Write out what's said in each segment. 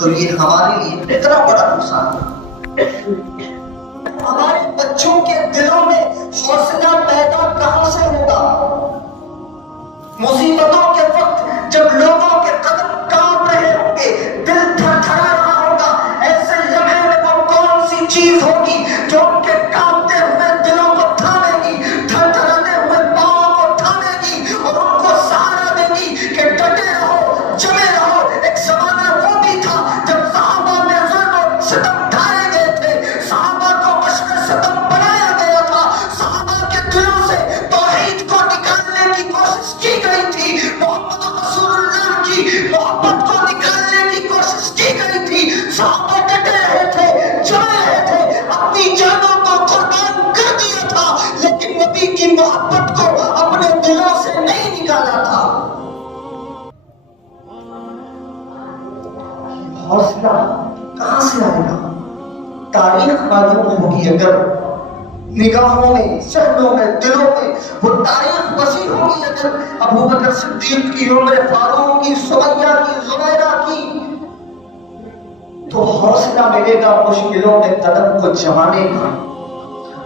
تو یہ ہمارے لیے اتنا بڑا نقصان ہے۔ ہمارے بچوں کے دلوں میں حوصلہ پیدا کہاں سے ہوگا؟ مصیبتوں کے وقت جب لوگوں کے قدم کانپ رہے ہوں گے، دل تھرتھرا رہا ہوگا، ایسے لمحے میں وہ کون سی چیز ہوگی جو ان کے کانپتے ہوئے دلوں کو تھامے گی، تھرتھراتے ہوئے پاؤں کو تھامے گی اور ان کو سہارا دے گی کہ ڈٹے رہو، جمے رہو۔ ایک زمانہ وہ بھی تھا جب صحابہ میں ظلم و ستم ڈھائے گئے تھے، صحابہ کو مشق ستم بنایا گیا تھا، صحابہ کے دلوں سے توحید کو نکالنے کی کوشش کی گئی تھی، محمد رسول اللہ کی محبت کو نکالنے کی کوشش کی گئی تھی، صحابہ ڈٹے رہے تھے، جمے رہے تھے، اپنی جانوں کو قربان کر دیا تھا، لیکن نبی کی محبت کو اپنے دلوں سے نہیں نکالا تھا۔ حوصلہ کہاں سے آئے گا؟ تاریخ معلوم ہوگی، اگر نگاہوں میں، ذہنوں میں، دلوں میں وہ تاریخ بسی ہوگی، اگر ابو بکر صدیق کی، عمر فاروق کی، سمیہ کی، زبیرہ کی، تو حوصلہ ملے گا مشکلوں میں قدم کو جمانے کا۔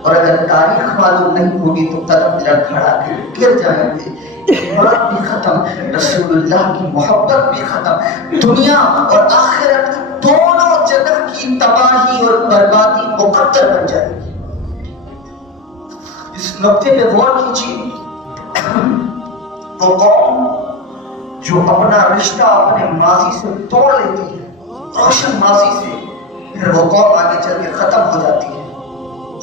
اور اگر تاریخ معلوم نہیں ہوگی تو قدم لڑکھڑا کے گر جائیں گے، ایمان بھی ختم، رسول اللہ کی محبت بھی ختم، دنیا اور آخرت دونوں جگہ کی تباہی اور بربادی مقدر بن جائے گی۔ اس نقطے پہ غور کیجیے، وہ قوم جو اپنا رشتہ اپنے ماضی سے توڑ لیتی ہے، روشن ماضی سے، پھر وہ قوم آگے چل کے ختم ہو جاتی ہے۔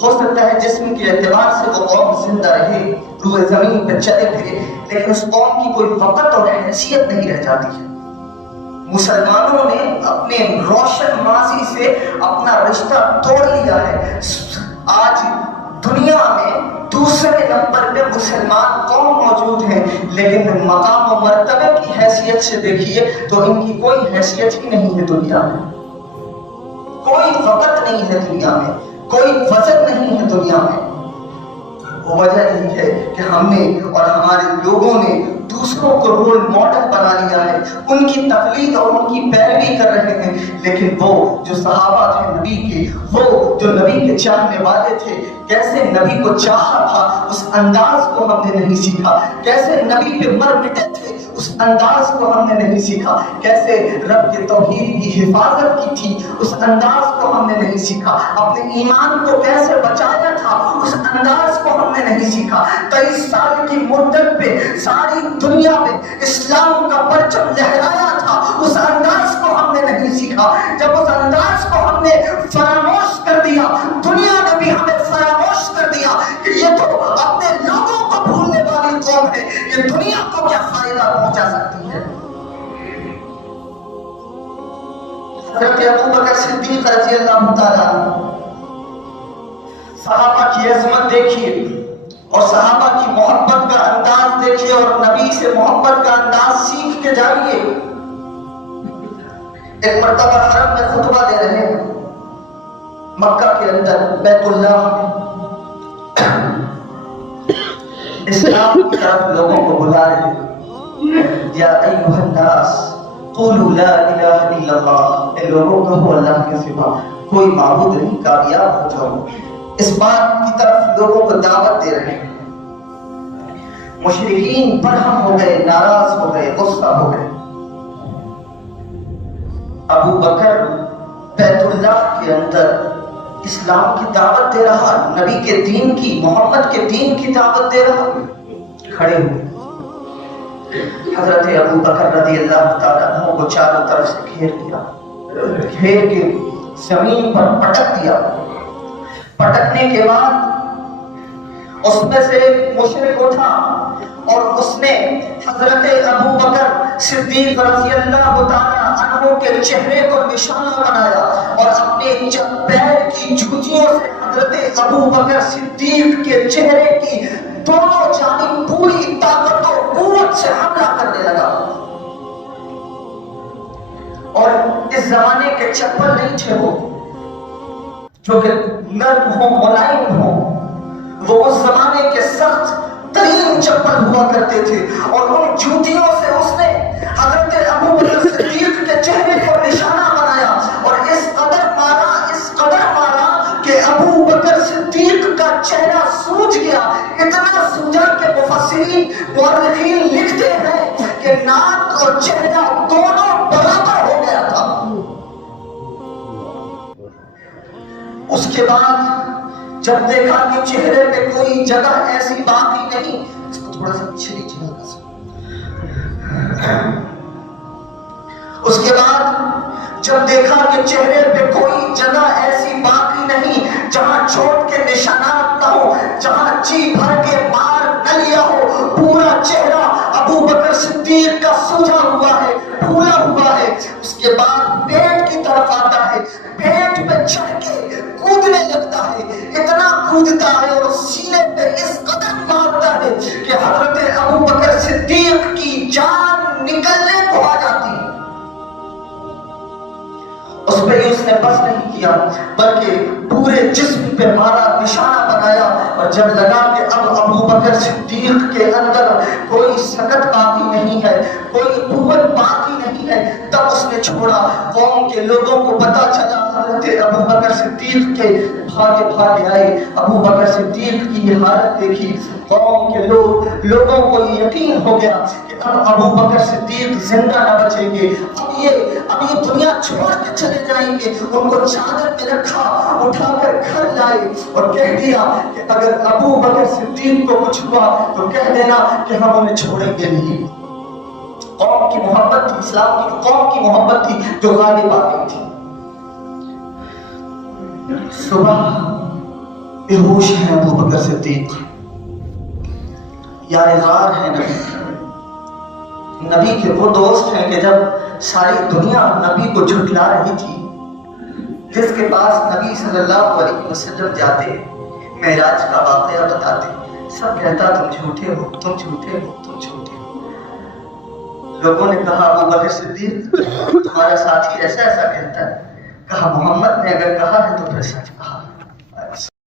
ہو سکتا ہے جسم کے اعتبار سے وہ قوم زندہ رہے، روئے زمین پہ چلے پھرے، لیکن اس قوم کی کوئی وقت اور حیثیت نہیں رہ جاتی ہے۔ مسلمانوں نے اپنے روشن ماضی سے اپنا رشتہ توڑ لیا ہے۔ آج دنیا میں دوسرے نمبر پہ مسلمان قوم موجود ہیں، لیکن مقام و مرتبے کی حیثیت سے دیکھیے تو ان کی کوئی حیثیت ہی نہیں ہے دنیا میں، کوئی وقت نہیں ہے دنیا میں، کوئی وزن نہیں ہے دنیا میں۔ وہ وجہ یہی ہے کہ ہم نے اور ہمارے لوگوں نے دوسروں کو رول ماڈل بنا لیا ہے، ان کی تقلید اور ان کی پیروی کر رہے ہیں، لیکن وہ جو صحابہ تھے نبی کے، وہ جو نبی کے چاہنے والے تھے، کیسے نبی کو چاہا تھا اس انداز کو ہم نے نہیں سیکھا، کیسے نبی پہ مر مٹے تھے اس انداز کو ہم نے نہیں سیکھا، کیسے رب کے توحید کی حفاظت کی تھی اس انداز کو ہم نے نہیں سیکھا، اپنے ایمان کو کیسے بچایا تھا اس انداز کو ہم نے نہیں سیکھا۔ 23 سال کی مدت پہ ساری دنیا میں اسلام کا پرچم لہرایا تھا، اس انداز کو ہم نے نہیں سیکھا۔ جب اس انداز کو ہم نے فراموش کر دیا، دنیا نے بھی ہمیں فراموش کر دیا کہ یہ تو اپنے لوگوں کو بھولنے والی قوم ہے، یہ دنیا کو کیا فائدہ پہنچا سکتی ہے۔ حضرت ابو بکر صدیق رضی اللہ تعالیٰ صحابہ کی عظمت دیکھیے اور صحابہ کی محبت کا انداز دیکھیے اور نبی سے محبت کا انداز سیکھ کے جائیے۔ ایک مرتبہ حرم میں خطبہ دے رہے ہیں، مکہ کے اندر بیت اللہ میں، اسلام کی طرف لوگوں کو بلا رہے ہیں، یا ایھا الناس قولوا لا الہ الا اللہ، اے لوگوں کہو اللہ کے سوا کوئی معبود نہیں، کامیاب ہو جاؤ۔ اس بات کی طرف لوگوں کو دعوت دے رہے ہیں۔ مشرکین برہم ہو گئے، ناراض ہو گئے، غصہ ہو گئے۔ ابو بکر بیت اللہ کے اندر اسلام کی دعوت دے رہا، نبی کے دین کی، محمد کے دین کی دعوت دے رہا، کھڑے ہوئے۔ حضرت ابو بکر رضی اللہ تعالیٰ عنہ کو چاروں طرف سے گھیر دیا، گھیر کے زمین پر پٹک دیا۔ پٹکنے کے بعد اس میں سے ایک مشرک اٹھا اور اس نے حضرت ابو بکر صدیق رضی اللہ تعالیٰ عنہ کے چہرے کو نشانہ بنایا اور اپنے پیر کی جوتیوں سے حضرت ابو بکر صدیق کے چہرے کی دونوں جانب پوری طاقت و قوت سے حملہ کرنے لگا۔ اور اس زمانے کے چپل نہیں تھے وہ جو کہ نرم ہوں، ملائم ہوں، وہ اس زمانے کے سخت ترین چپل ہوا کرتے تھے، اور ان جوتیوں سے اس نے حضرت ابو بکر صدیق کے چہرے کو نشانہ بنایا مورخین لکھتے ہیں کہ ناک اور چہرہ دونوں برابر ہو گیا تھا۔ اس کے بعد جب دیکھا کہ چہرے پہ کوئی جگہ ایسی باقی نہیں، اس کو تھوڑا سا پیچھے لیجیے گا۔ اس کے بعد جب دیکھا کہ چہرے پہ کوئی جگہ ایسی باقی نہیں جہاں چوٹ کے نشانات نہ ہو، جہاں جی بھر کے مار نہ لیا ہو، پورا چہرہ ابو بکر صدیق کا سجا ہوا ہے، پھولا ہوا ہے۔ اس کے بعد پیٹ کی طرف آتا ہے، پیٹ پہ چڑھ کے کودنے لگتا ہے، اتنا کودتا ہے اور سینے پہ اس قدر مارتا ہے کہ حضرت ابو بکر صدیق کی جان نکلنے کو آ جاتی ہے۔ اس پہ اس نے بس نہیں کیا بلکہ پورے جسم پہ مارا، نشانہ بنایا، اور جب لگا کہ اب ابو بکر صدیق کے اندر کوئی سکت باقی نہیں ہے، کوئی قوت باقی نہیں ہے، تب اس نے چھوڑا۔ قوم کے لوگوں کو پتا چلا، حضرت ابو بکر صدیق کے بھاگے آئے، ابو بکر صدیق کی یہ حالت دیکھی، قوم کے لوگوں کو یقین ہو گیا کہ اب ابو بکر صدیق زندہ نہ بچیں گے، اب یہ دنیا چھوڑ کے چلے جائیں گے۔ ان کو چادر میں رکھا، اٹھا کر گھر لائے اور کہہ دیا کہ اگر ابو بکر صدیق کو کچھ ہوا تو کہہ دینا کہ ہم انہیں چھوڑیں گے نہیں۔ قوم کی محبت تھی، اسلام کی قوم کی محبت تھی جو غالب آ گئی تھی۔ صبح بے ہوش ہے ابو بکر صدیق، یار غار ہے نبی کے وہ دوست ہیں کہ جب ساری دنیا نبی کو جھٹلا رہی تھی، جس کے پاس نبی صلی اللہ علیہ وسلم جاتے، معراج کا واقعہ بتاتے، سب کہتا تم جھوٹے ہو، تم جھوٹے ہو، تم جھوٹے ہو۔ لوگوں نے کہا ابو بکر صدیق تمہارا ساتھی ایسا ایسا کہتا ہے، کہا محمد نے اگر کہا ہے تو پھر سچ کہا۔